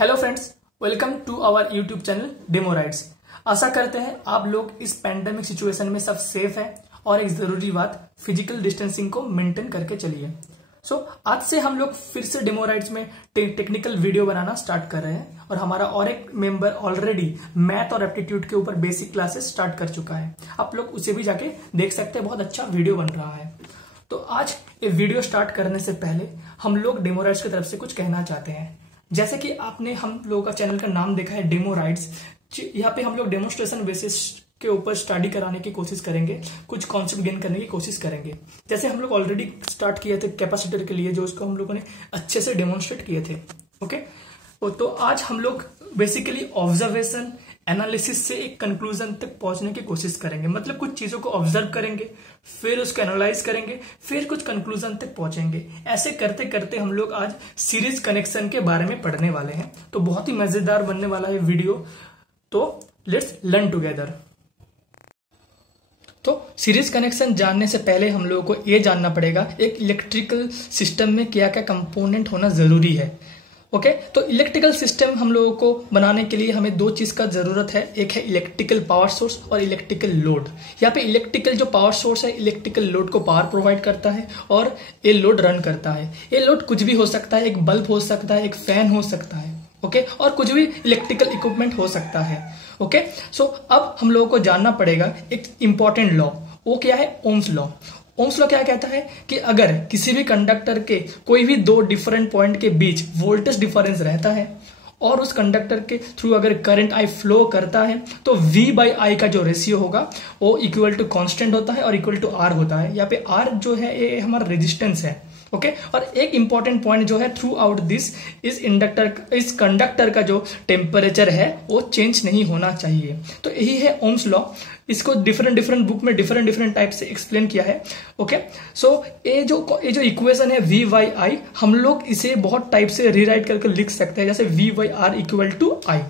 Hello friends, welcome to our YouTube channel demo rides. आशा करते हैं आप लोग इस पैंडेमिक सिचुएशन में सब सेफ हैं और एक जरूरी बात, फिजिकल डिस्टेंसिंग को मेंटेन करके चलिए। आज से हम लोग फिर से डेमो राइड्स में टेक्निकल वीडियो बनाना स्टार्ट कर रहे हैं और हमारा और एक मेंबर ऑलरेडी मैथ और एप्टीट्यूड के ऊपर बेसिक क्लासेस स्टार्ट कर चुका है। आप लोग उसे भी जाके देख सकते हैं, बहुत अच्छा वीडियो बन रहा है। तो आज ये वीडियो स्टार्ट करने से पहले हम लोग डेमो राइड्स की तरफ से कुछ कहना चाहते हैं। जैसे कि आपने हम लोगों का चैनल का नाम देखा है डेमो राइड्स। यहाँ पे हम लोग डेमोन्स्ट्रेशन बेसिस के ऊपर स्टडी कराने की कोशिश करेंगे, कुछ कॉन्सेप्ट गेन करने की कोशिश करेंगे। जैसे हम लोग ऑलरेडी स्टार्ट किए थे कैपेसिटर के लिए, जो उसको हम लोगों ने अच्छे से डेमोन्स्ट्रेट किए थे। ओके, तो आज हम लोग बेसिकली ऑब्जर्वेशन एनालिसिस से एक कंक्लूजन तक पहुंचने की कोशिश करेंगे। मतलब कुछ चीजों को ऑब्जर्व करेंगे, फिर उसको एनालाइज करेंगे, फिर कुछ कंक्लूजन तक पहुंचेंगे। ऐसे करते करते हम लोग आज सीरीज कनेक्शन के बारे में पढ़ने वाले हैं। तो बहुत ही मजेदार बनने वाला है वीडियो, तो लेट्स लर्न टुगेदर। तो सीरीज कनेक्शन जानने से पहले हम लोगों को यह जानना पड़ेगा एक इलेक्ट्रिकल सिस्टम में क्या क्या कंपोनेंट होना जरूरी है। ओके, तो इलेक्ट्रिकल सिस्टम हम लोगों को बनाने के लिए हमें दो चीज का जरूरत है। एक है इलेक्ट्रिकल पावर सोर्स और इलेक्ट्रिकल लोड। यहाँ पे इलेक्ट्रिकल जो पावर सोर्स है इलेक्ट्रिकल लोड को पावर प्रोवाइड करता है और ये लोड रन करता है। ये लोड कुछ भी हो सकता है, एक बल्ब हो सकता है, एक फैन हो सकता है। ओके, और कुछ भी इलेक्ट्रिकल इक्विपमेंट हो सकता है। ओके, सो अब हम लोगों को जानना पड़ेगा एक इंपॉर्टेंट लॉ। वो क्या है? Ohm's law. ओम्स लॉ क्या कहता है कि अगर किसी भी कंडक्टर के कोई भी दो डिफरेंट पॉइंट के बीच वोल्टेज डिफरेंस रहता है और उस कंडक्टर के थ्रू अगर करंट आई फ्लो करता है तो V बाई आई का जो रेशियो होगा वो इक्वल टू कांस्टेंट होता है और इक्वल टू R होता है। यहाँ पे R जो है ये हमारा रेजिस्टेंस है। ओके, और एक इंपॉर्टेंट पॉइंट जो है थ्रू आउट दिस इस कंडक्टर का जो टेम्परेचर है वो चेंज नहीं होना चाहिए। तो यही है ओम्स लॉ। इसको डिफरेंट बुक में डिफरेंट टाइप से एक्सप्लेन किया है। ओके, सो ये जो इक्वेशन है V बाई आई, हम लोग इसे बहुत टाइप से रीराइट करके लिख सकते हैं, जैसे V by R equal to I.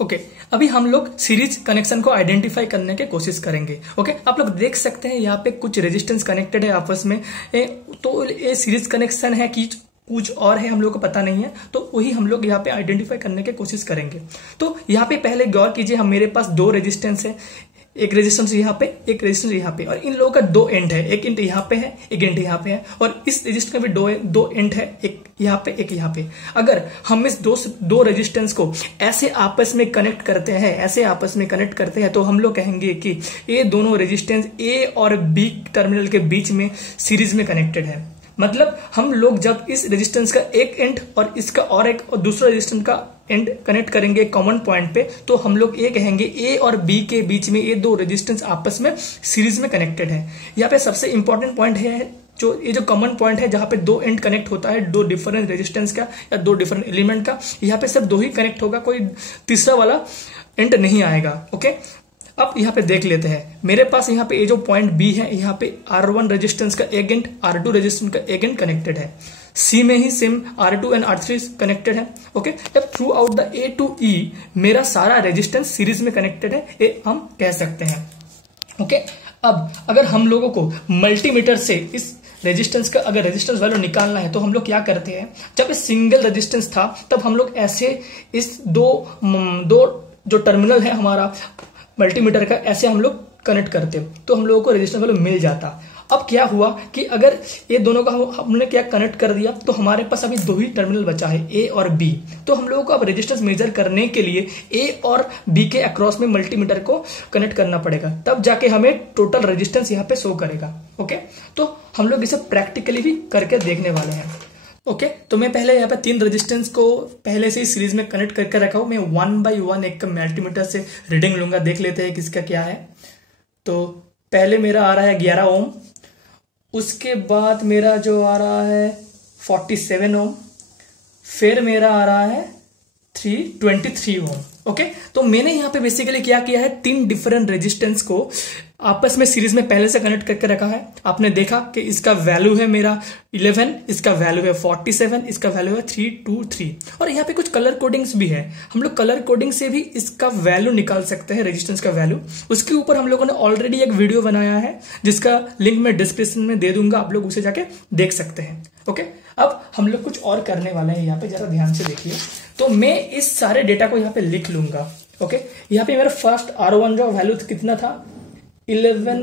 Okay, अभी हम लोग सीरीज कनेक्शन को आइडेंटिफाई करने की कोशिश करेंगे। ओके, आप लोग देख सकते हैं यहाँ पे कुछ रेजिस्टेंस कनेक्टेड है आपस में। तो ये सीरीज कनेक्शन है कि कुछ और है, हम लोग को पता नहीं है। तो वही हम लोग यहाँ पे आइडेंटिफाई करने की कोशिश करेंगे। तो यहाँ पे पहले गौर कीजिए, हम मेरे पास दो रेजिस्टेंस है, एक रेजिस्टेंस यहाँ पे, एक रेजिस्टेंस यहाँ पे, और इन लोगों का दो एंड है। एक एंड यहाँ पे है, एक एंड यहाँ पे है, और इस रेजिस्टेंस का भी दो एंड है, एक यहाँ पे, एक यहाँ पे। अगर हम इस दो रेजिस्टेंस को ऐसे आपस में कनेक्ट करते हैं तो हम लोग कहेंगे कि ये दोनों रेजिस्टेंस A और B टर्मिनल के बीच में सीरीज में कनेक्टेड है। मतलब हम लोग जब इस रेजिस्टेंस का एक एंड और इसका और दूसरा रेजिस्टेंस का एंड कनेक्ट करेंगे कॉमन पॉइंट पे, तो हम लोग ये कहेंगे A और B के बीच में ये दो रेजिस्टेंस आपस में सीरीज में कनेक्टेड है। यहाँ पे सबसे इंपॉर्टेंट पॉइंट है ये जो कॉमन पॉइंट है, जहां पे दो एंड कनेक्ट होता है, दो डिफरेंट रेजिस्टेंस का या दो डिफरेंट एलिमेंट का। यहाँ पे सिर्फ दो ही कनेक्ट होगा, कोई तीसरा वाला एंड नहीं आएगा। ओके, अब यहाँ पे देख लेते हैं। मेरे पास यहाँ पे ये जो पॉइंट B है, यहाँ पे R1 रेजिस्टेंस का एक एंड, R2 रेजिस्टेंस का एक एंड कनेक्टेड है। C में ही same R2 and R3 connected है। ओके, जब throughout the A to E मेरा सारा रेजिस्टेंस सीरीज में कनेक्टेड है, ये हम कह सकते हैं। ओके, अब अगर हम लोगों को मल्टीमीटर से इस रेजिस्टेंस का अगर रेजिस्टेंस वैल्यू निकालना है तो हम लोग क्या करते हैं, जब इस सिंगल रेजिस्टेंस था तब हम लोग ऐसे इस दो जो टर्मिनल है हमारा मल्टीमीटर का, ऐसे हम लोग कनेक्ट करते तो हम लोगों को रेजिस्टेंस वैल्यू मिल जाता। अब क्या हुआ कि अगर ये दोनों का हमने क्या कनेक्ट कर दिया तो हमारे पास अभी दो ही टर्मिनल बचा है, A और B। तो हम लोगों को अब रेजिस्टेंस मेजर करने के लिए A और B के अक्रॉस में मल्टीमीटर को कनेक्ट करना पड़ेगा, तब जाके हमें टोटल रेजिस्टेंस यहाँ पे शो करेगा। ओके, तो हम लोग इसे प्रैक्टिकली भी करके देखने वाले हैं। ओके, तो मैं पहले यहाँ पे तीन रेजिस्टेंस को पहले से ही सीरीज में कनेक्ट करके रखा हूं। मैं 1 बाई 1 एक मल्टीमीटर से रीडिंग लूंगा, देख लेते हैं किसका क्या है। तो पहले मेरा आ रहा है 11 ओम, उसके बाद मेरा जो आ रहा है 47 ओम, फिर मेरा आ रहा है 23 ओम। ओके, तो मैंने यहाँ पे बेसिकली क्या किया है, तीन डिफरेंट रेजिस्टेंस को आपस में सीरीज में पहले से कनेक्ट करके रखा है। आपने देखा कि इसका वैल्यू है मेरा 11, इसका वैल्यू है 47, इसका वैल्यू है 323, और यहाँ पे कुछ कलर कोडिंग्स भी है। हम लोग कलर कोडिंग से भी इसका वैल्यू निकाल सकते हैं, रेजिस्टेंस का वैल्यू। उसके ऊपर हम लोगों ने ऑलरेडी एक वीडियो बनाया है जिसका लिंक मैं डिस्क्रिप्शन में दे दूंगा, आप लोग उसे जाके देख सकते हैं। ओके, अब हम लोग कुछ और करने वाले हैं। यहाँ पे जरा ध्यान से देखिए। तो मैं इस सारे डेटा को यहाँ पे लिख लूंगा। ओके, यहाँ पे मेरा फर्स्ट R1 का वैल्यू कितना था, 11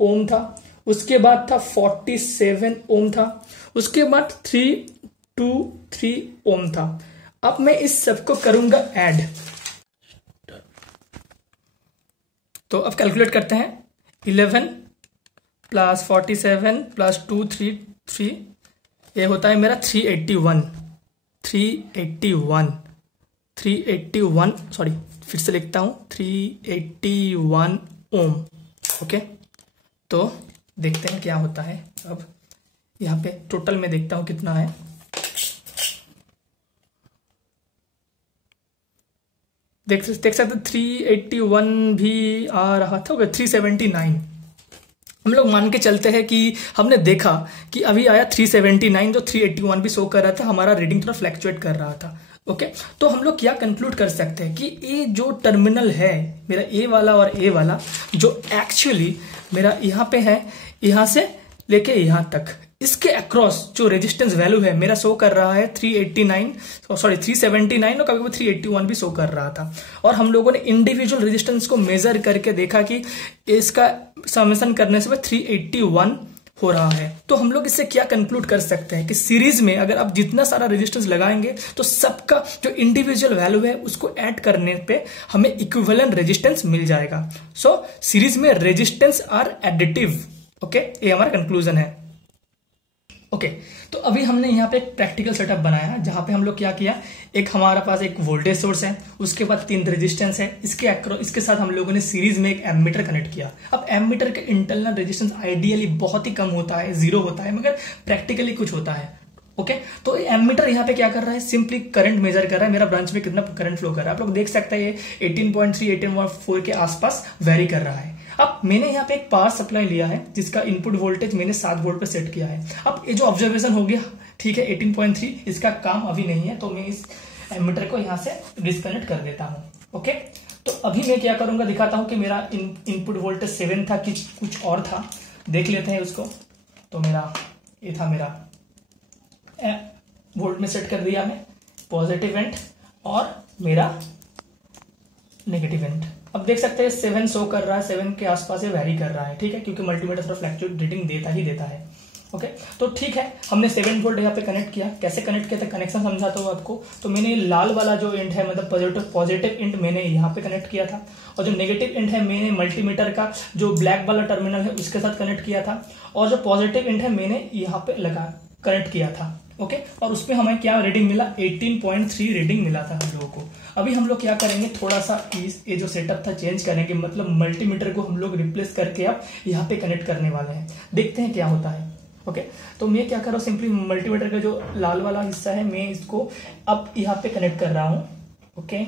ओम था, उसके बाद था 47 ओम था, उसके बाद 323 ओम था। अब मैं इस सबको करूंगा ऐड। तो अब कैलकुलेट करते हैं, 11 प्लस 47 प्लस 233, ये होता है मेरा 381, सॉरी फिर से लिखता हूं, 381 ओम। ओके, तो देखते हैं क्या होता है। अब यहाँ पे टोटल में देखता हूं कितना है। देख सकते 381 भी आ रहा था, 379। हम लोग मान के चलते हैं कि हमने देखा कि अभी आया 379, जो 381 भी शो कर रहा था, हमारा रीडिंग थोड़ा फ्लैक्चुएट कर रहा था। ओके, तो हम लोग क्या कंक्लूड कर सकते हैं कि ये जो टर्मिनल है मेरा ए वाला और ए वाला, जो एक्चुअली मेरा यहाँ पे है, यहाँ से लेके यहाँ तक, इसके अक्रॉस जो रेजिस्टेंस वैल्यू है मेरा शो कर रहा है 379 और कभी 381 भी शो कर रहा था। और हम लोगों ने इंडिविजुअल रेजिस्टेंस को मेजर करके देखा कि इसका समेशन करने से 381 हो रहा है। तो हम लोग इससे क्या कंक्लूड कर सकते हैं कि सीरीज में अगर आप जितना सारा रेजिस्टेंस लगाएंगे तो सबका जो इंडिविजुअल वैल्यू है उसको ऐड करने पे हमें इक्विवेलेंट रेजिस्टेंस मिल जाएगा। सो सीरीज में रेजिस्टेंस आर एडिटिव। ओके, ये हमारा कंक्लूजन है। ओके, तो अभी हमने यहाँ पे एक प्रैक्टिकल सेटअप बनाया जहां पे हम लोग क्या किया, एक हमारा पास एक वोल्टेज सोर्स है, उसके बाद 3 रेजिस्टेंस है, इसके साथ हम लोगों ने सीरीज में एक एमीटर कनेक्ट किया। अब एमीटर का इंटरनल रेजिस्टेंस आइडियली बहुत ही कम होता है, 0 होता है, मगर प्रैक्टिकली कुछ होता है। ओके, तो एमीटर यहाँ पे क्या कर रहा है, सिंपली करंट मेजर कर रहा है, मेरा ब्रांच में कितना करंट फ्लो कर रहा है। आप लोग देख सकते हैं ये 18.3 18.4 के आसपास वेरी कर रहा है। अब मैंने यहाँ पे एक पावर सप्लाई लिया है जिसका इनपुट वोल्टेज मैंने 7 वोल्ट पे सेट किया है। अब ये जो ऑब्जर्वेशन हो गया, ठीक है, 18.3, इसका काम अभी नहीं है, तो मैं इस एमीटर को यहाँ से डिस्कनेक्ट कर देता हूँ। ओके, तो अभी मैं क्या करूंगा, दिखाता हूँ कि मेरा इनपुट वोल्टेज 7 था कि कुछ और था, देख लेते हैं उसको। तो मेरा ये था, मेरा वोल्ट में सेट कर दिया मैं, पॉजिटिव एंड और मेरा नेगेटिव एंड। अब देख सकते हैं 7 शो कर रहा है, 7 के आसपास ये वेरी कर रहा है, ठीक है, क्योंकि मल्टीमीटर थोड़ा फ्लैक्चुएट रीडिंग देता है। ओके, तो ठीक है, हमने 7 वोल्ट यहाँ पे कनेक्ट किया। कैसे कनेक्ट किया था, कनेक्शन समझाता हूँ आपको। तो मैंने लाल वाला जो एंड है, मतलब पॉजिटिव एंड मैंने यहाँ पे कनेक्ट किया था, और जो नेगेटिव एंड है मैंने मल्टीमीटर का जो ब्लैक वाला टर्मिनल है उसके साथ कनेक्ट किया था, और जो पॉजिटिव एंड है मैंने यहाँ पे कनेक्ट किया था। ओके, और उसमें हमें क्या रीडिंग मिला, 18.3 रीडिंग मिला था हम लोगों को। अभी हम लोग क्या करेंगे, थोड़ा सा ये जो सेटअप था चेंज करेंगे, मतलब मल्टीमीटर को हम लोग रिप्लेस करके अब यहाँ पे कनेक्ट करने वाले हैं। देखते हैं क्या होता है। ओके, तो मैं क्या कर रहा हूँ, सिंपली मल्टीमीटर का जो लाल वाला हिस्सा है मैं इसको अब यहाँ पे कनेक्ट कर रहा हूँ। ओके,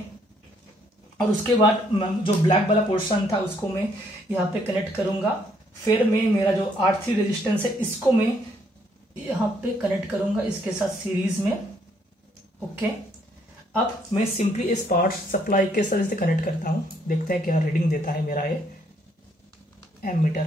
और उसके बाद जो ब्लैक वाला पोर्शन था उसको मैं यहाँ पे कनेक्ट करूंगा। फिर मैं मेरा जो R3 रेजिस्टेंस है इसको मैं यहाँ पे कनेक्ट करूंगा इसके साथ सीरीज में। ओके, अब मैं सिंपली इस पावर सप्लाई के साथ इसे कनेक्ट करता हूं, देखते हैं क्या रीडिंग देता है मेरा ये एमीटर।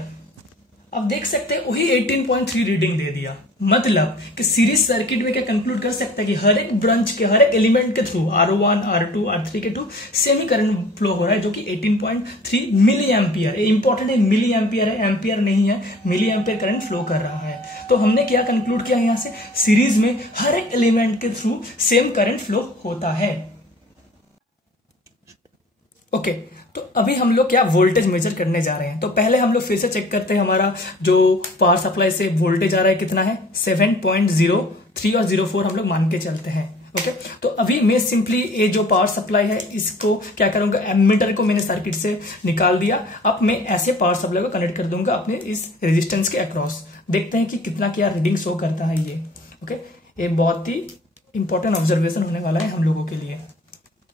अब देख सकते हैं वही 18.3 रीडिंग दे दिया। मतलब कि सीरीज सर्किट में क्या कंक्लूड कर सकता है कि हर एक ब्रांच के हर एक एलिमेंट के थ्रू R1 R2 R3 के थ्रू सेम ही करंट फ्लो हो रहा है, जो कि 18.3 मिली एम्पियर। इंपॉर्टेंट है, मिली एम्पियर है, एम्पियर नहीं है, मिली एम्पियर करंट फ्लो कर रहा है। तो हमने क्या कंक्लूड किया, यहां से सीरीज में हर एक एलिमेंट के थ्रू सेम करंट फ्लो होता है। ओके, तो अभी हम लोग क्या वोल्टेज मेजर करने जा रहे हैं। तो पहले हम लोग फिर से चेक करते हैं हमारा जो पावर सप्लाई से वोल्टेज आ रहा है कितना है, 7.03 और 04 हम लोग मान के चलते हैं। ओके, तो अभी मैं सिंपली ये जो पावर सप्लाई है इसको क्या करूंगा, एमीटर को मैंने सर्किट से निकाल दिया। अब मैं ऐसे पावर सप्लाई को कनेक्ट कर दूंगा अपने इस रेजिस्टेंस के अक्रॉस। देखते हैं कि कितना क्या रीडिंग शो करता है ये। ओके, ये बहुत ही इंपॉर्टेंट ऑब्जर्वेशन होने वाला है हम लोगों के लिए।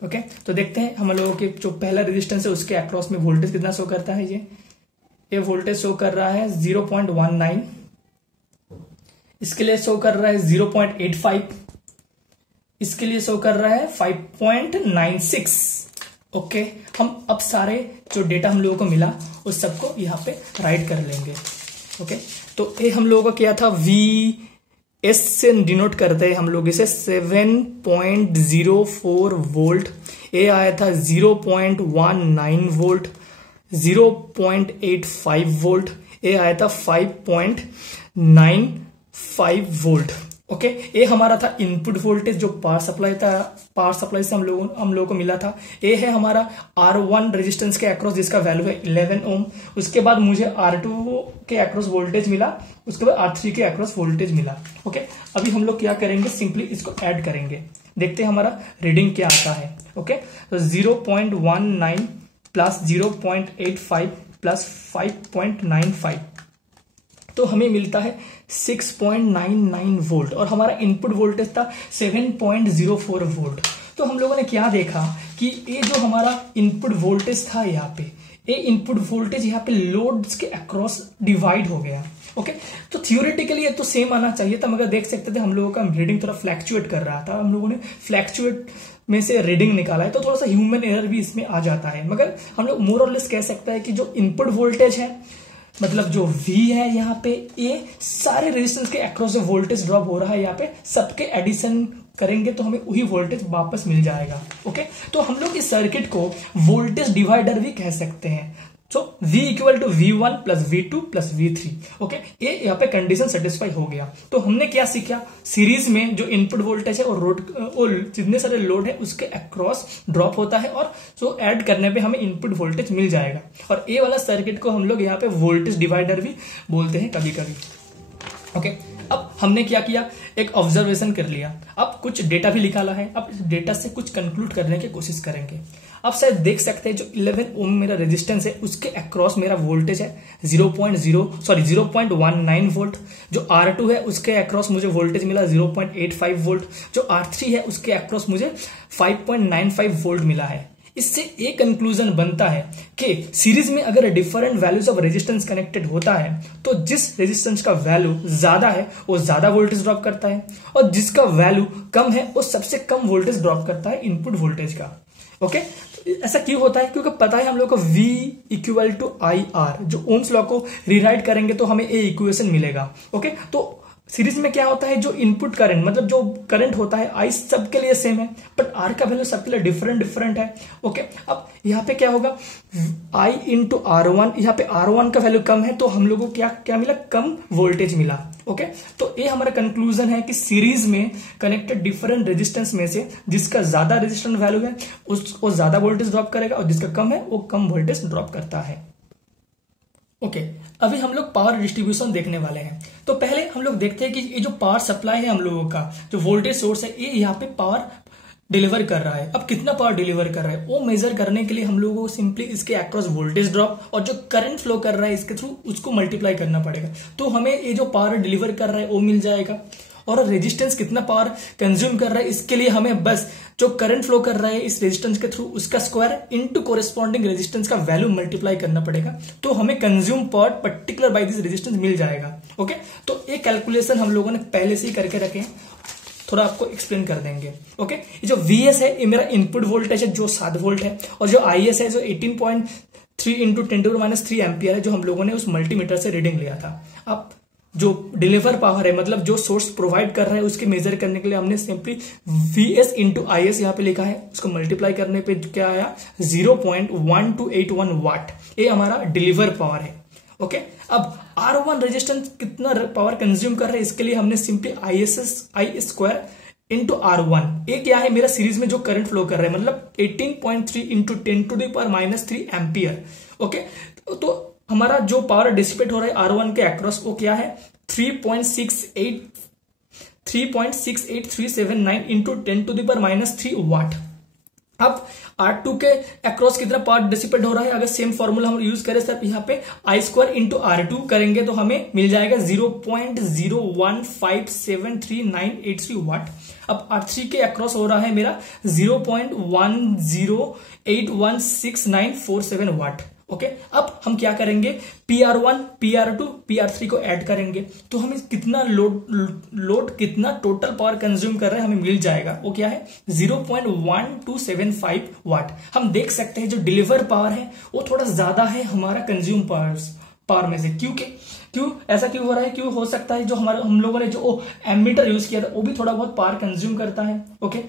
ओके, तो देखते हैं हम लोगों के जो पहला रेजिस्टेंस है उसके अक्रॉस में वोल्टेज कितना शो करता है। ये वोल्टेज शो कर रहा है 0.19, इसके लिए शो कर रहा है 0.85, इसके लिए शो कर रहा है 5.96। ओके, हम अब सारे जो डेटा हम लोगों को मिला उस सबको यहाँ पे राइट कर लेंगे। ओके, तो ये हम लोगों का क्या था, V एस से डिनोट करते हैं हम लोग इसे 7.04 वोल्ट। ए आया था 0.19 वोल्ट, 0.85 वोल्ट, ए आया था 5.95 वोल्ट। ओके, ये हमारा था इनपुट वोल्टेज जो पावर सप्लाई था, पावर सप्लाई से हम लोगों को मिला था। ये है हमारा R1 रेजिस्टेंस के अक्रॉस जिसका वैल्यू है 11 ओम। उसके बाद मुझे R2 के अक्रॉस वोल्टेज मिला, उसके बाद R3 के अक्रॉस वोल्टेज मिला। ओके, अभी हम लोग क्या करेंगे, सिंपली इसको ऐड करेंगे, देखते हैं हमारा रीडिंग क्या आता है। ओके, तो 0.19 प्लस 0.85 प्लस 5.95 तो हमें मिलता है 6.99 वोल्ट और हमारा इनपुट वोल्टेज था 7.04 वोल्ट। तो हम लोगों ने क्या देखा कि ये जो हमारा इनपुट वोल्टेज था यहाँ पे, ये इनपुट वोल्टेज यहाँ पे लोड्स के अक्रॉस डिवाइड हो गया। ओके, तो थियोरेटिकली ये तो सेम आना चाहिए था, मगर देख सकते थे हम लोगों का रीडिंग थोड़ा फ्लैक्चुएट कर रहा था। हम लोगों ने फ्लैक्चुएट में से रीडिंग निकाला है तो थोड़ा सा ह्यूमन एरर भी इसमें आ जाता है, मगर हम लोग मोर और लेस कह सकते हैं कि जो इनपुट वोल्टेज है, मतलब जो V है यहाँ पे, ये सारे रेजिस्टेंस के अक्रॉस जो वोल्टेज ड्रॉप हो रहा है यहाँ पे, सबके एडिशन करेंगे तो हमें वही वोल्टेज वापस मिल जाएगा। ओके, तो हम लोग इस सर्किट को वोल्टेज डिवाइडर भी कह सकते हैं। तो V equal to V1 plus V2 plus V3। Okay, ये यहाँ पे कंडीशन सेटिस्फाई हो गया। तो हमने क्या सीखा, सीरीज में जो इनपुट वोल्टेज है और जितने सारे लोड है उसके अक्रॉस ड्रॉप होता है और जो ऐड करने पे हमें इनपुट वोल्टेज मिल जाएगा। और ये वाला सर्किट को हम लोग यहाँ पे वोल्टेज डिवाइडर भी बोलते हैं कभी कभी। ओके, अब हमने क्या किया, एक ऑब्जर्वेशन कर लिया, अब कुछ डेटा भी निकाला है, अब इस डेटा से कुछ कंक्लूड करने की कोशिश करेंगे। अब शायद देख सकते हैं जो 11 ओम मेरा रेजिस्टेंस है उसके अक्रॉस मेरा वोल्टेज है 0.19 वोल्ट। जो R2 है उसके अक्रॉस मुझे वोल्टेज मिला 0.85 वोल्ट। जो R3 है उसके अक्रॉस मुझे 5.95 वोल्ट मिला है। इससे एक कंक्लूजन बनता है कि सीरीज में अगर different values of resistance connected होता है तो जिस रेजिस्टेंस का वैल्यू ज्यादा है वो ज्यादा वोल्टेज ड्रॉप करता है और जिसका वैल्यू कम है वो सबसे कम वोल्टेज ड्रॉप करता है इनपुट वोल्टेज का। ओके, ऐसा क्यों होता है, क्योंकि पता है हम लोग को V इक्वल टू IR, जो ओम्स लॉ को रीराइट करेंगे तो हमें ये इक्वेशन मिलेगा। ओके, तो सीरीज में क्या होता है, जो इनपुट करंट मतलब जो करंट होता है I सबके लिए सेम है, बट R का वैल्यू सबके लिए डिफरेंट है। ओके, अब यहाँ पे क्या होगा, I इंटू R1, यहाँ पे R1 का वैल्यू कम है तो हम लोगों को क्या मिला, कम वोल्टेज मिला। ओके, तो ये हमारा कंक्लूजन है कि सीरीज में कनेक्टेड डिफरेंट रेजिस्टेंस में से जिसका ज्यादा रेजिस्टेंस वैल्यू है वो ज्यादा वोल्टेज ड्रॉप करेगा और जिसका कम है वो कम वोल्टेज ड्रॉप करता है। ओके, अभी हम लोग पावर डिस्ट्रीब्यूशन देखने वाले हैं। तो पहले हम लोग देखते हैं कि ये जो पावर सप्लाई है हम लोगों का, जो वोल्टेज सोर्स है, ये यहाँ पे पावर डिलीवर कर रहा है। अब कितना पावर डिलीवर कर रहा है वो मेजर करने के लिए हम लोगों को सिंपली इसके अक्रॉस वोल्टेज ड्रॉप और जो करंट फ्लो कर रहा है इसके थ्रू उसको मल्टीप्लाई करना पड़ेगा, तो हमें ये जो पावर डिलीवर कर रहा है वो मिल जाएगा। और रेजिस्टेंस कितना पावर कंज्यूम कर रहा है इसके लिए हमें बस जो करंट फ्लो कर रहा है इस रेजिस्टेंस के थ्रू उसका स्क्वायर इनटू कोरेस्पॉन्डिंग रेजिस्टेंस का वैल्यू मल्टीप्लाई करना पड़ेगा, तो हमें consume power particular by this resistance मिल जाएगा। ओके, तो ये कैलकुलेशन हम लोगों ने पहले से ही करके रखे हैं, थोड़ा आपको एक्सप्लेन कर देंगे। ओके, ये जो Vs है ये मेरा इनपुट वोल्टेज है जो 7 वोल्ट है, और जो Is है जो 18.3 इंटू 10⁻³ एम्पियर है जो हम लोगों ने उस मल्टीमीटर से रीडिंग लिया था। अब जो डिलीवर पावर है मतलब जो सोर्स प्रोवाइड कर रहा है उसके मेजर करने के लिए हमने सिंपली Vs इंटू Is यहाँ पे लिखा है, उसको मल्टीप्लाई करने पे क्या आया 0.1281 वाट, ये हमारा डिलीवर पावर है। ओके, अब R1 रेजिस्टेंस कितना पावर कंज्यूम कर रहा है इसके लिए हमने simply I square into R1, ये क्या है मेरा सीरीज में जो करंट फ्लो कर रहा है मतलब 18.3 इंटू 10⁻³ एम्पियर। ओके, तो हमारा जो पावर डिसिपेट हो रहा है R1 के अक्रॉस वो क्या है 3.68379 इंटू 10⁻³ वाट। अब R2 के अक्रॉस कितना पावर डिसिपेट हो रहा है, अगर सेम फॉर्मूला हम यूज करें सर यहाँ पे I स्क्वायर इंटू R2 करेंगे तो हमें मिल जाएगा 0.015733983 वाट। अब R3 के अक्रॉस हो रहा है मेरा 0.10816947 वाट। ओके, अब हम क्या करेंगे PR1 PR2 PR3 को ऐड करेंगे तो हमें कितना लोड कितना टोटल पावर कंज्यूम कर रहा है हमें मिल जाएगा, वो क्या है 0.1275 वाट। हम देख सकते हैं जो डिलीवर पावर है वो थोड़ा ज्यादा है हमारा कंज्यूम पावर में से, क्योंकि क्यों ऐसा क्यों हो रहा है? क्यों हो सकता है जो हम लोगों ने जो एमीटर यूज किया था वो भी थोड़ा बहुत पावर कंज्यूम करता है। ओके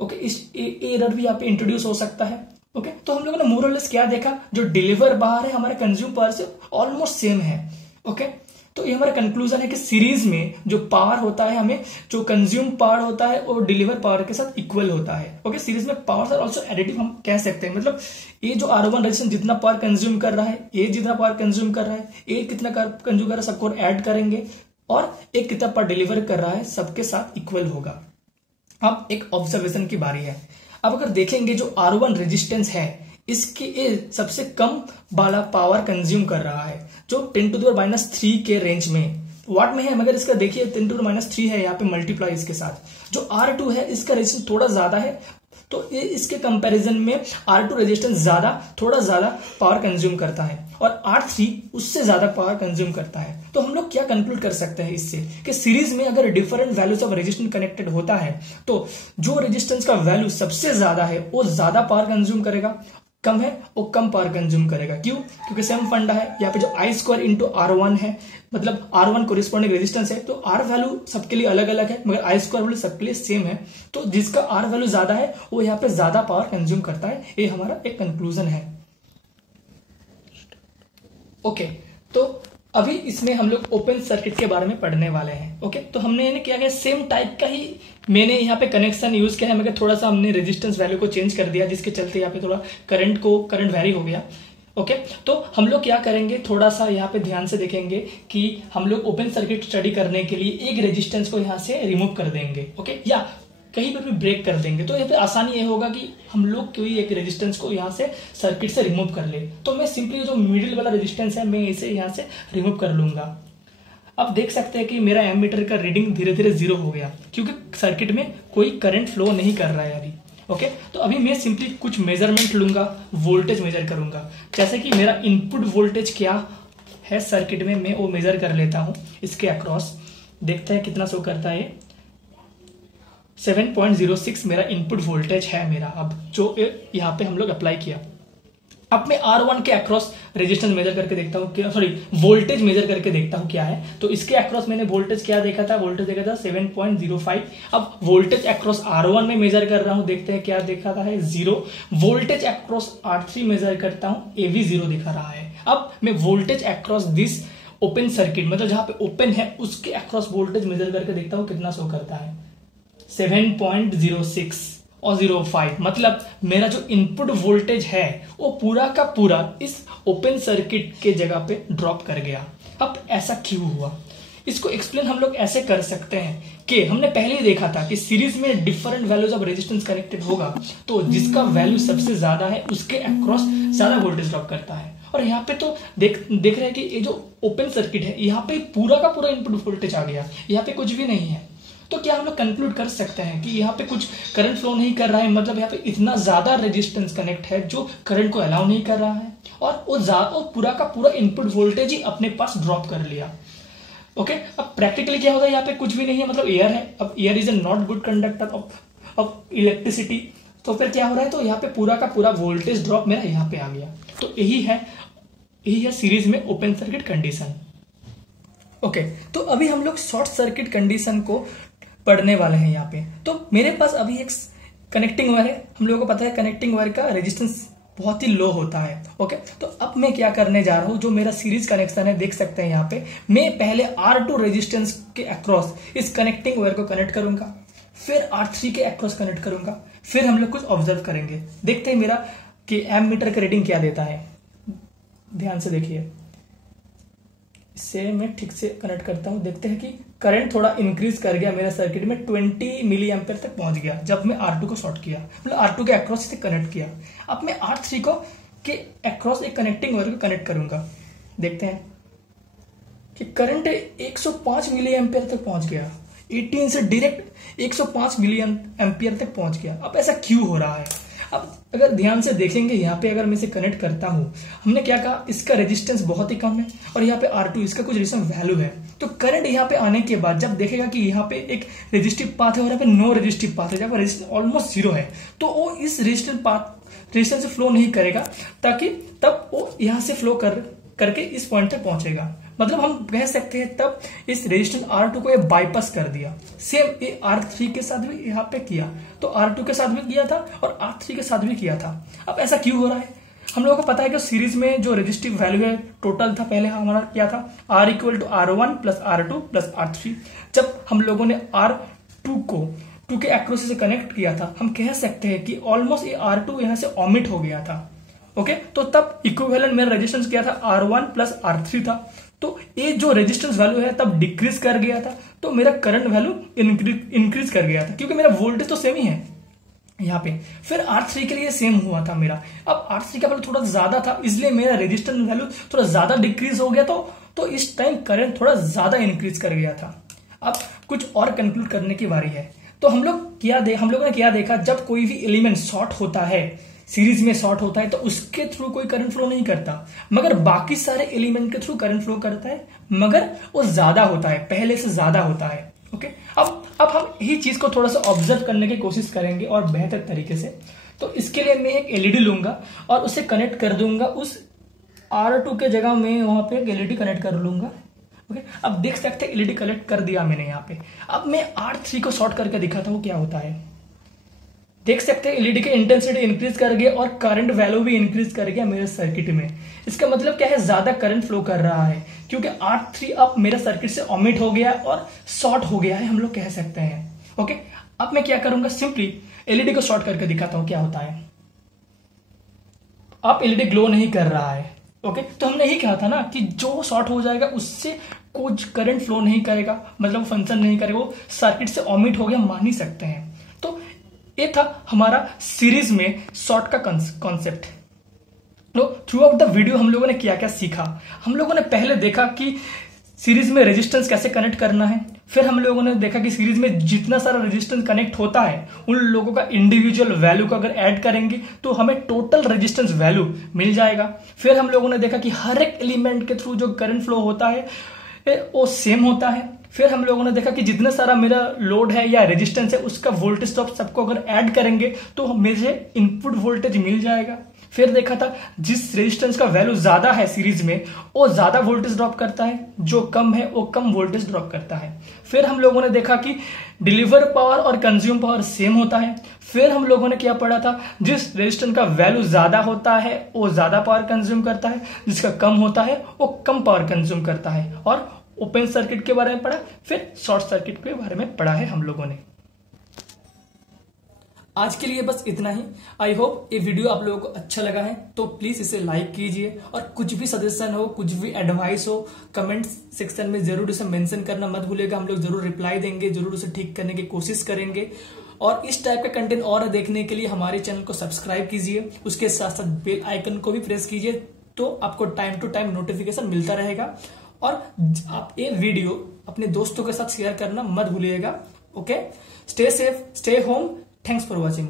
ओके, इस एरर भी यहाँ पे इंट्रोड्यूस हो सकता है। ओके, तो हम लोगों ने मोर और लेस क्या देखा, जो डिलीवर बाहर है हमारे कंज्यूम पावर से ऑलमोस्ट सेम है। ओके, तो ये हमारा कंक्लूजन है कि सीरीज में जो पावर होता है हमें जो कंज्यूम पावर होता है वो डिलीवर पावर के साथ इक्वल होता है। ओके, सीरीज में पावर आर ऑल्सो एडिटिव हम कह सकते हैं। मतलब ये जो R1 रेजिस्टेंस जितना पावर कंज्यूम कर रहा है, ए जितना पावर कंज्यूम कर रहा है, ए कितना कंज्यूम कर रहा है, सबको ऐड करेंगे और एक कितना पावर डिलीवर कर रहा है सबके साथ इक्वल होगा। अब एक ऑब्जर्वेशन की बारी है। अब अगर देखेंगे जो R1 रेजिस्टेंस है इसके सबसे कम वाला पावर कंज्यूम कर रहा है जो 10⁻³ के रेंज में वाट में है, मगर इसका देखिए 10⁻³ है यहाँ पे मल्टीप्लाई इसके साथ। जो R2 है इसका रेजिस्टेंस थोड़ा ज्यादा है, तो ये इसके कंपैरिजन में R2 रेजिस्टेंस थोड़ा ज्यादा पावर कंज्यूम करता है और R3 उससे ज्यादा पावर कंज्यूम करता है। तो हम लोग क्या कंक्लूड कर सकते हैं इससे कि सीरीज में अगर different values of resistance connected होता है तो जो रेजिस्टेंस का वैल्यू सबसे ज्यादा है वो ज्यादा पावर कंज्यूम करेगा, कम है वो कम पावर कंज्यूम करेगा। क्यों? क्योंकि सेम फंडा है यहाँ पे जो I² इंटू R1 है, मतलब R1 कोरिस्पॉन्डिंग रेजिस्टेंस है, तो R वैल्यू सबके लिए अलग अलग है मगर I² वैल्यू सबके लिए सेम है। तो जिसका R वैल्यू ज्यादा है वो यहाँ पे ज्यादा पावर कंज्यूम करता है। ये हमारा एक कंक्लूजन है। ओके, तो अभी इसमें हम लोग ओपन सर्किट के बारे में पढ़ने वाले हैं। ओके, तो हमने क्या किया, सेम टाइप का ही मैंने यहाँ पे कनेक्शन यूज किया है मगर थोड़ा सा हमने रेजिस्टेंस वैल्यू को चेंज कर दिया जिसके चलते यहाँ पे थोड़ा करंट वेरी हो गया। ओके, तो हम लोग क्या करेंगे, थोड़ा सा यहाँ पे ध्यान से देखेंगे कि हम लोग ओपन सर्किट स्टडी करने के लिए एक रेजिस्टेंस को यहाँ से रिमूव कर देंगे। ओके, या कहीं पर भी ब्रेक कर देंगे तो यहाँ पे आसानी ये होगा कि हम लोग कोई एक रेजिस्टेंस को यहाँ से सर्किट से रिमूव कर ले। तो मैं सिंपली जो मिडिल वाला रेजिस्टेंस है मैं इसे यहाँ से रिमूव कर लूंगा। अब देख सकते हैं कि मेरा एमीटर का रीडिंग धीरे धीरे 0 हो गया क्योंकि सर्किट में कोई करंट फ्लो नहीं कर रहा है अभी। ओके, तो अभी मैं सिंपली कुछ मेजरमेंट लूंगा, वोल्टेज मेजर करूंगा। जैसे कि मेरा इनपुट वोल्टेज क्या है सर्किट में मैं वो मेजर कर लेता हूं इसके अक्रॉस। देखते हैं कितना शो करता है। 7.06 मेरा इनपुट वोल्टेज है मेरा, अब जो यहाँ पे हम लोग अप्लाई किया। अब मैं R1 के अक्रॉस रेजिस्टेंस मेजर करके देखता हूँ, वोल्टेज मेजर करके देखता हूँ क्या है। तो इसके अक्रॉस मैंने वोल्टेज क्या देखा था, वोल्टेज देखा था 7.05। अब वोल्टेज अक्रॉस R1 में मेजर कर रहा हूँ, देखते हैं क्या देखा था है 0। वोल्टेज अक्रॉस R3 मेजर करता हूँ, ये भी 0 दिखा रहा है। अब मैं voltage across this open circuit मतलब जहां पे ओपन है उसके अक्रॉस वोल्टेज मेजर करके देखता हूँ कितना शो करता है 7.06 और 05। मतलब मेरा जो इनपुट वोल्टेज है वो पूरा का पूरा इस ओपन सर्किट के जगह पे ड्रॉप कर गया। अब ऐसा क्यों हुआ, इसको एक्सप्लेन हम लोग ऐसे कर सकते हैं कि हमने पहले ही देखा था कि सीरीज में different values of resistance connected होगा तो जिसका वैल्यू सबसे ज्यादा है उसके अक्रॉस ज्यादा वोल्टेज ड्रॉप करता है। और यहाँ पे तो देख रहे हैं कि ये जो ओपन सर्किट है यहाँ पे पूरा का पूरा इनपुट वोल्टेज आ गया, यहाँ पे कुछ भी नहीं है। तो क्या हम लोग कंक्लूड कर सकते हैं कि यहाँ पे कुछ करंट फ्लो नहीं कर रहा है, मतलब यहाँ पे इतना ज्यादा रेजिस्टेंस कनेक्ट है जो करंट को अलाउ नहीं कर रहा है और वो पूरा का पूरा इनपुट वोल्टेज ही अपने पास ड्रॉप कर लिया। ओके, अब प्रैक्टिकली क्या होता है, यहाँ पे कुछ भी नहीं है, मतलब एयर है। अब air is a not good conductor of electricity, तो फिर क्या हो रहा है, तो यहाँ पे पूरा का पूरा वोल्टेज ड्रॉप मेरा यहाँ पे आ गया। तो यही है सीरीज में ओपन सर्किट कंडीशन। ओके, तो अभी हम लोग शॉर्ट सर्किट कंडीशन को पढ़ने वाले हैं यहाँ पे। तो मेरे पास अभी एक कनेक्टिंग वायर है, हम लोगों को पता है कनेक्टिंग वायर का रेजिस्टेंस बहुत ही लो होता है। ओके, तो अब मैं क्या करने जा रहा हूं, जो मेरा सीरीज कनेक्शन है देख सकते हैं यहाँ पे, मैं पहले R2 रेजिस्टेंस के अक्रॉस इस कनेक्टिंग वायर को कनेक्ट करूंगा, फिर R3 के अक्रॉस कनेक्ट करूंगा, फिर हम लोग कुछ ऑब्जर्व करेंगे। देखते हैं मेरा कि एमीटर का रीडिंग क्या देता है। ध्यान से देखिए, इसे मैं ठीक से कनेक्ट करता हूं, देखते हैं कि करंट थोड़ा इंक्रीज कर गया मेरा सर्किट में, 20 मिली एम्पियर तक पहुंच गया जब मैं R2 को शॉर्ट किया, मतलब R2 के अक्रॉस से कनेक्ट किया। अब मैं R3 को के अक्रॉस एक कनेक्टिंग वायर को कनेक्ट करूंगा, देखते हैं कि करंट 105 मिली एम्पियर तक पहुंच गया, 18 से डायरेक्ट 105 मिली एम्पियर तक पहुंच गया। अब ऐसा क्यों हो रहा है, अब अगर ध्यान से देखेंगे यहाँ पे अगर मैं इसे कनेक्ट करता हूं, हमने क्या कहा, इसका रेजिस्टेंस बहुत ही कम है और यहाँ पे R2 इसका कुछ रेजिस्टेंस वैल्यू है। तो करंट यहाँ पे आने के बाद जब देखेगा कि यहाँ पे एक रेजिस्टिव पाथ है और यहाँ पे नो रेजिस्टिव पाथ है, जहाँ पे रेजिस्टेंस ऑलमोस्ट 0 है, तो वो इस रेजिस्टेंस से फ्लो नहीं करेगा, ताकि तब वो यहाँ से फ्लो करके इस पॉइंट तक पहुंचेगा। मतलब हम कह सकते हैं तब इस रेजिस्टेंस R2 को ये बाईपास कर दिया। सेम ये R3 के साथ भी यहाँ पे किया, तो R2 के साथ भी किया था और R3 के साथ भी किया था। अब ऐसा क्यों हो रहा है? हम लोगों को पता है कि सीरीज में जो रेजिस्टिव वैल्यू है टोटल था, पहले हमारा क्या था, R equal to R1 plus R2 plus R3। जब हम लोगों ने R2 को 2 के एक्रोस से कनेक्ट किया था, हम कह सकते हैं कि ऑलमोस्ट ये R2 यहां से ओमिट हो गया था। ओके, तो तब इक्विवेलेंट मेरा रेजिस्टेंस क्या था, R1 प्लस R3 था। तो ये जो रेजिस्टेंस वैल्यू है तब डिक्रीज कर गया था, तो मेरा करंट वैल्यू इंक्रीज कर गया था, क्योंकि मेरा वोल्टेज तो सेम ही है यहाँ पे। फिर R3 के लिए सेम हुआ था मेरा। अब R3 का वैल्यू थोड़ा ज्यादा था, इसलिए मेरा रेजिस्टेंस वैल्यू थोड़ा ज्यादा डिक्रीज हो गया, तो इस टाइम करंट थोड़ा ज्यादा इंक्रीज कर गया था। अब कुछ और कंक्लूड करने की बारी है। तो हम लोगों ने क्या देखा, जब कोई भी एलिमेंट शॉर्ट होता है, सीरीज में शॉर्ट होता है, तो उसके थ्रू कोई करंट फ्लो नहीं करता, मगर बाकी सारे एलिमेंट के थ्रू करंट फ्लो करता है, मगर वो ज्यादा होता है, पहले से ज्यादा होता है। ओके, अब हम यही चीज को थोड़ा सा ऑब्जर्व करने की कोशिश करेंगे और बेहतर तरीके से। तो इसके लिए मैं एक एलईडी लूंगा और उसे कनेक्ट कर दूंगा उस R2 के जगह में, वहां पे एक एलईडी कनेक्ट कर लूंगा। ओके, अब देख सकते हैं एलईडी कनेक्ट कर दिया मैंने यहाँ पे। अब मैं R3 को शॉर्ट करके दिखाता हूँ क्या होता है। देख सकते हैं एलईडी की इंटेंसिटी इंक्रीज कर गया और करंट वैल्यू भी इंक्रीज कर गया मेरे सर्किट में। इसका मतलब क्या है, ज्यादा करंट फ्लो कर रहा है, क्योंकि R3 अब मेरा सर्किट से ओमिट हो गया और शॉर्ट हो गया है, हम लोग कह सकते हैं। ओके, अब मैं क्या करूंगा, सिंपली एलईडी को शॉर्ट करके दिखाता हूं क्या होता है। अब एलईडी ग्लो नहीं कर रहा है। ओके, तो हमने यही कहा था ना कि जो शॉर्ट हो जाएगा उससे कुछ करंट फ्लो नहीं करेगा, मतलब फंक्शन नहीं करेगा, वो सर्किट से ओमिट हो गया, मान ही सकते हैं। तो ये था हमारा सीरीज में शॉर्ट का कॉन्सेप्ट। तो थ्रू आउट द वीडियो हम लोगों ने क्या क्या सीखा। हम लोगों ने पहले देखा कि सीरीज में रेजिस्टेंस कैसे कनेक्ट करना है। फिर हम लोगों ने देखा कि सीरीज में जितना सारा रेजिस्टेंस कनेक्ट होता है, उन लोगों का इंडिविजुअल वैल्यू को अगर ऐड करेंगे तो हमें टोटल रेजिस्टेंस वैल्यू मिल जाएगा। फिर हम लोगों ने देखा कि हर एक एलिमेंट के थ्रू जो करंट फ्लो होता है वो सेम होता है। फिर हम लोगों ने देखा कि जितना सारा मेरा लोड है या रेजिस्टेंस है, उसका वोल्टेज ड्रॉप सबको अगर ऐड करेंगे तो मुझे इनपुट वोल्टेज मिल जाएगा। फिर देखा था जिस रेजिस्टेंस का वैल्यू ज्यादा है सीरीज में, वो ज्यादा वोल्टेज ड्रॉप करता है, जो कम है वो कम वोल्टेज ड्रॉप करता है। फिर हम लोगों ने देखा कि डिलीवर पावर और कंज्यूम पावर सेम होता है। फिर हम लोगों ने क्या पढ़ा था, जिस रेजिस्टेंस का वैल्यू ज्यादा होता है वो ज्यादा पावर कंज्यूम करता है, जिसका कम होता है वो कम पावर कंज्यूम करता है। और ओपन सर्किट के बारे में पढ़ा, फिर शॉर्ट सर्किट के बारे में पढ़ा है हम लोगों ने। आज के लिए बस इतना ही। आई होप ये वीडियो आप लोगों को अच्छा लगा है, तो प्लीज इसे लाइक कीजिए और कुछ भी सजेशन हो, कुछ भी एडवाइस हो, कमेंट सेक्शन में जरूर उसे मेंशन करना मत भूलिएगा। हम लोग जरूर रिप्लाई देंगे, जरूर उसे ठीक करने की कोशिश करेंगे। और इस टाइप का कंटेंट और देखने के लिए हमारे चैनल को सब्सक्राइब कीजिए, उसके साथ साथ बेल आइकन को भी प्रेस कीजिए, तो आपको टाइम टू टाइम नोटिफिकेशन मिलता रहेगा। और आप ये वीडियो अपने दोस्तों के साथ शेयर करना मत भूलिएगा। Okay, stay safe, stay home. Thanks for watching.